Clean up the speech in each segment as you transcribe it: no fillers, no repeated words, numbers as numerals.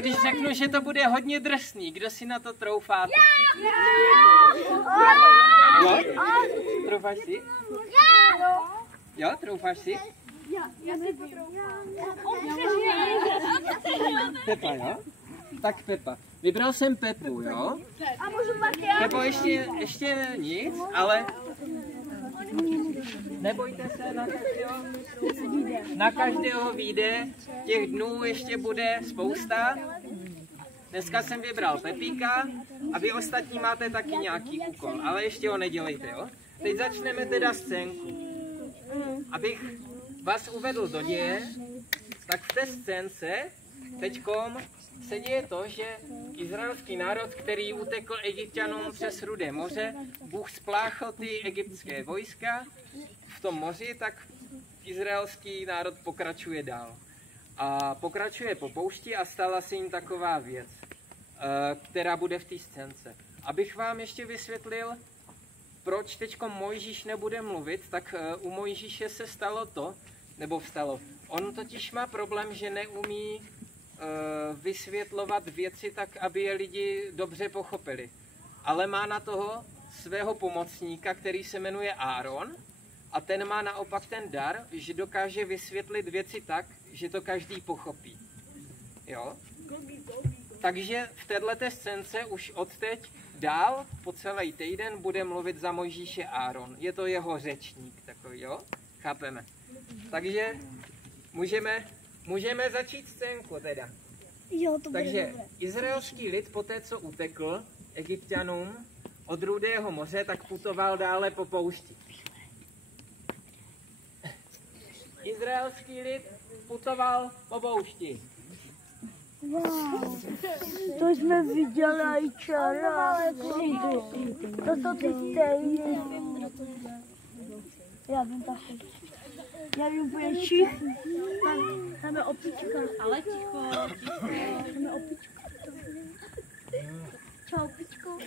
když řeknu, že to bude hodně drsný, kdo si na to troufáte? Jo? Troufáš si? Jo, troufáš si? Já si potroufám. Pepa, jo? Tak Pepa. Vybral jsem Pepu, jo? A můžu pak já? Pepo, ještě nic, ale nebojte se, na každého vyjde, těch dnů ještě bude spousta. Dneska jsem vybral Pepíka a vy ostatní máte taky nějaký úkol, ale ještě ho nedělejte, jo? Teď začneme teda scénku. Abych vás uvedl do děje, tak v té scénce teďkom se děje to, že izraelský národ, který utekl Egypťanům přes Rudé moře, Bůh spláchl ty egyptské vojska v tom moři, tak izraelský národ pokračuje dál. A pokračuje po poušti a stala se jim taková věc, která bude v té scénce. Abych vám ještě vysvětlil, proč teďko Mojžíš nebude mluvit, tak u Mojžíše se stalo to, nebo vstalo. On totiž má problém, že neumí vysvětlovat věci tak, aby je lidi dobře pochopili. Ale má na toho svého pomocníka, který se jmenuje Áron, a ten má naopak ten dar, že dokáže vysvětlit věci tak, že to každý pochopí. Jo? Takže v této scénce už odteď dál po celý týden bude mluvit za Mojžíše Áron. Je to jeho řečník takový, jo? Chápeme. Takže můžeme začít scénku teda. Jo, to Takže izraelský lid poté, co utekl Egypťanům od Rudého moře, tak putoval dále po poušti. Izraelský lid putoval po poušti. Wow, to jsme viděli i včera. To jsou ty stejné. Já vím taky. Já vím úplně všichni. Tam je opička. Ale ticho. Tam je opička. Čau, opičko.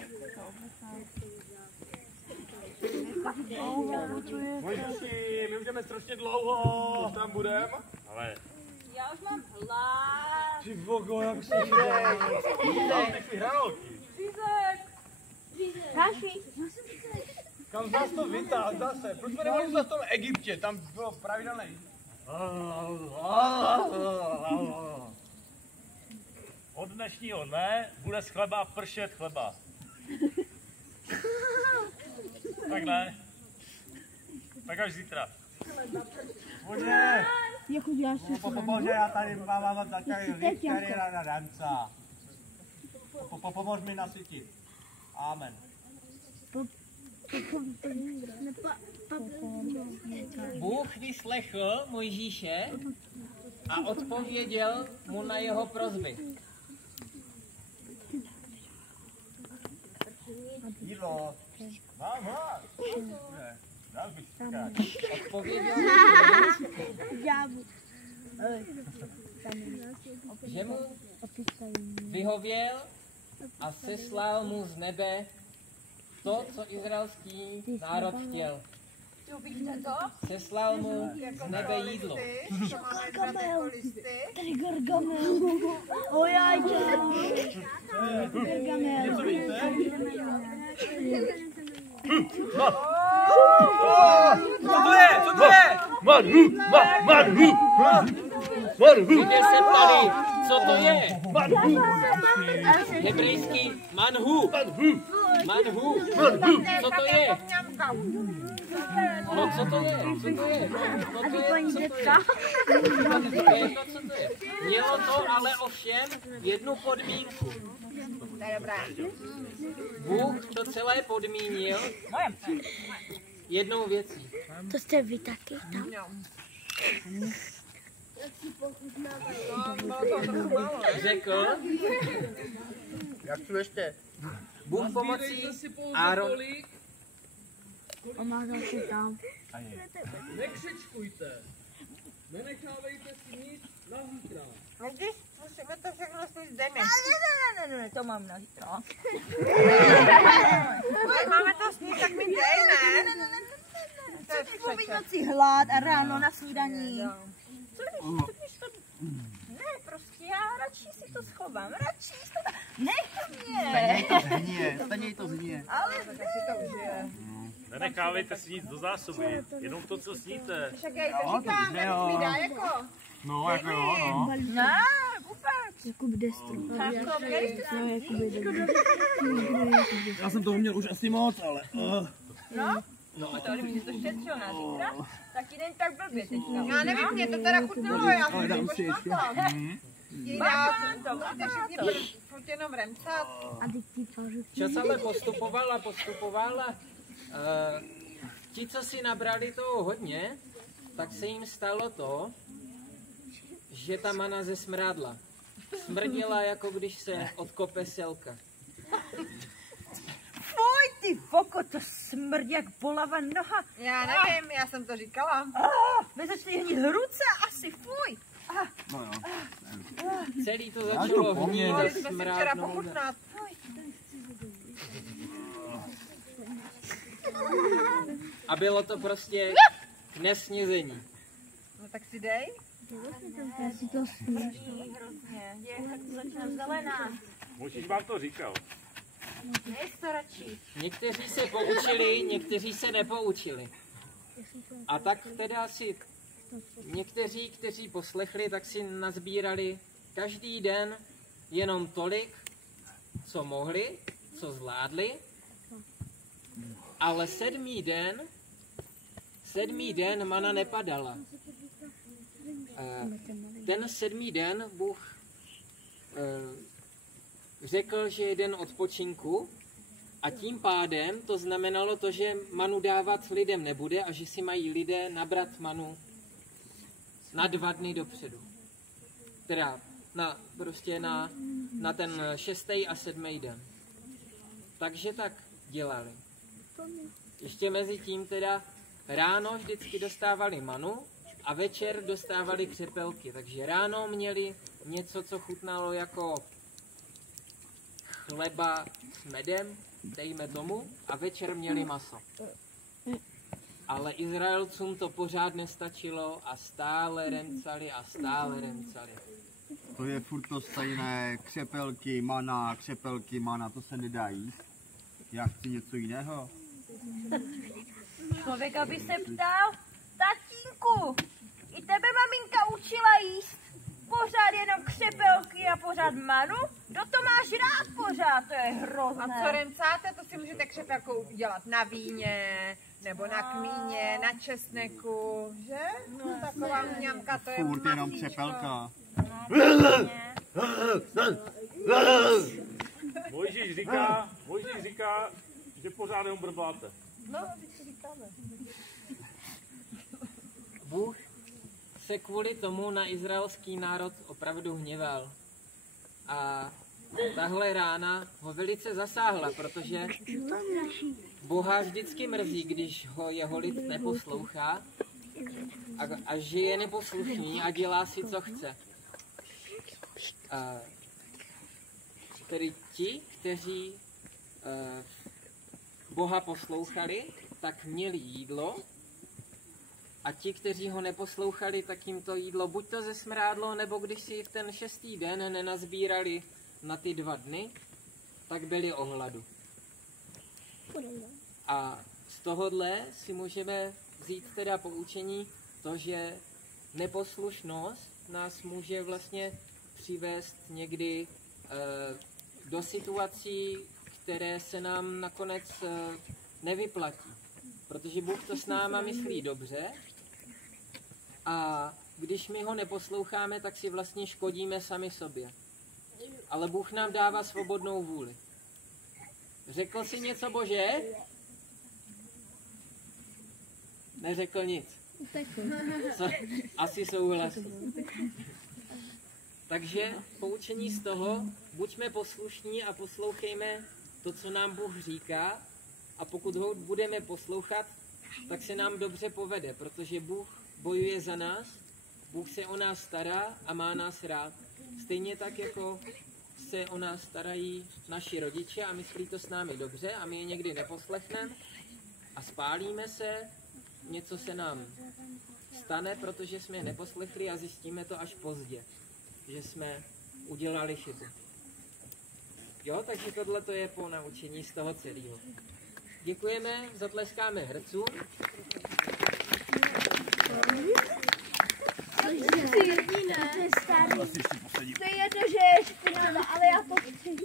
Mojžíši, my můžeme strašně dlouho, tam budeme. Ale... Já už mám hlad. Ty vogo, jak se jde. Ty hranolky. Řízek. Dáši. Kam nás to vytáhl zase? Proč jsme nemohli zůstat v tom Egyptě? Tam bylo pravidelné. Od dnešního dne bude z chleba pršet chleba. Tak ne. Tak až zítra. Bože, Jako já si Bože, já tady mám takový lid, který na danca. Pomož mi nasytit. Amen. Bůh vyslechl Mojžíše a odpověděl mu na jeho prosby. Jídlo. Mám hlad. Ne, dal bych skáč. Odpověděl mu, že mu vyhověl a seslal mu z nebe to, co izraelský národ chtěl. Seslal mu z nebe jídlo. Gargamel. Tady Gargamel. O jájče. Gargamel. Co víte? Co to je? Co to je? Manhu! Lidé se ptali, co to je? Hebrejský manhu. Manhu. Co to je? No co to je? Co to je? No to je, co to je? Co to je? Mělo to ale ovšem jednu podmínku. Bůh to celé podmínil jednou věcí. To jste vy taky tam? Řekl, Jak tu ještě? Bůh pomocí Áron. On má další tam. Nekřičkujte. Nenechávejte si nic na zítra. Vidíš, musíme to všechno spíš denně. Ne, to mám na zítra. Ale máme to sníh, tak mi dej, ne? To je přece. Nocí hlad a ráno na snídaní. Co když to... Ne, prostě já radši si to schovám. mám radši jíst. Nech mě. Stejně to zhníje. Ale tak si to užije. Nenechávejte si nic do zásoby, jenom to, co sníte. Však já jí to říkám, jak mi dá jako. No, jako jo, no. Ne, vůbec. Jakub Destro. Jako, měli jste No, Jakuby Já jsem toho měl už asi moc, ale... No, to kdyby to šetřil na zítra, tak ji není tak blbě teďka. Já nevím, mě to teda chutnalo, já jsem to pošmatla. To budete všichni furt jenom remcat. A teď ty pařu. Čas ale postupoval a ti, co si nabrali toho hodně, tak se jim stalo to, že ta mana zesmrádla. Smrdila, jako když se odkope selka. Fuj, ty foko, to smrdí jak bolava noha. Já nevím, já jsem to říkala. Vy začali hnít ruce asi, fuj. No jo. Celý to začalo hnít a Mohli jsme si včera smrádnout. pochutnat. A bylo to prostě k nesnězení. No tak si dej. Já si to sníš. Hrozně, je, to začne zelená. Možíš vám to říkal. Nejsi to radši. Někteří se poučili, někteří se nepoučili. A tak teda si někteří, kteří poslechli, tak si nazbírali každý den jenom tolik, co mohli, co zvládli, ale sedmý den mana nepadala. Ten 7. den Bůh řekl, že je den odpočinku a tím pádem to znamenalo to, že manu dávat lidem nebude a že si mají lidé nabrat manu na 2 dny dopředu. Teda prostě na ten 6. a 7. den. Takže tak dělali. Ještě mezi tím teda ráno vždycky dostávali manu a večer dostávali křepelky. Takže ráno měli něco, co chutnalo jako chleba s medem, dejme tomu, a večer měli maso. Ale Izraelcům to pořád nestačilo a stále remcali a stále remcali. To je furt to stejné, křepelky, mana, to se nedá jíst. Já chci něco jiného. Člověk, aby se ptal, tatínku, i tebe maminka učila jíst. Pořád jenom křepelky a pořád manu? Kdo to máš rád pořád? To je hrozné. A co remcáte, to si můžete křepelkou udělat na víně, nebo na kmíně, na česneku, že? No, taková mňamka, to je Furt jenom masíčko. křepelka. Mojžíš říká, že pořád jenom brbláte. No, teď si říkáme. Bůh se kvůli tomu na izraelský národ opravdu hněval. A tahle rána ho velice zasáhla, protože Boha vždycky mrzí, když ho jeho lid neposlouchá a že je neposlušný a dělá si, co chce. Tedy ti, kteří Boha poslouchali, tak měli jídlo, a ti, kteří ho neposlouchali, tak jim to jídlo buď to zesmrádlo, nebo když si ten 6. den nenazbírali na ty 2 dny, tak byli o hladu. A z tohohle si můžeme vzít teda poučení to, že neposlušnost nás může vlastně přivést někdy do situací, které se nám nakonec nevyplatí. Protože Bůh to s náma myslí dobře a když my ho neposloucháme, tak si vlastně škodíme sami sobě. Ale Bůh nám dává svobodnou vůli. Řekl jsi něco, Bože? Neřekl nic. Co? Asi souhlasí. Takže poučení z toho, buďme poslušní a poslouchejme to, co nám Bůh říká, a pokud ho budeme poslouchat, tak se nám dobře povede, protože Bůh bojuje za nás, Bůh se o nás stará a má nás rád. Stejně tak, jako se o nás starají naši rodiče a myslí to s námi dobře a my je někdy neposlechneme a spálíme se, něco se nám stane, protože jsme je neposlechli a zjistíme to až pozdě, že jsme udělali chybu. Jo, takže tohle to je po naučení z toho celého. Děkujeme, zatleskáme hercům. To je jedno, že je špinavá, ale já to chci.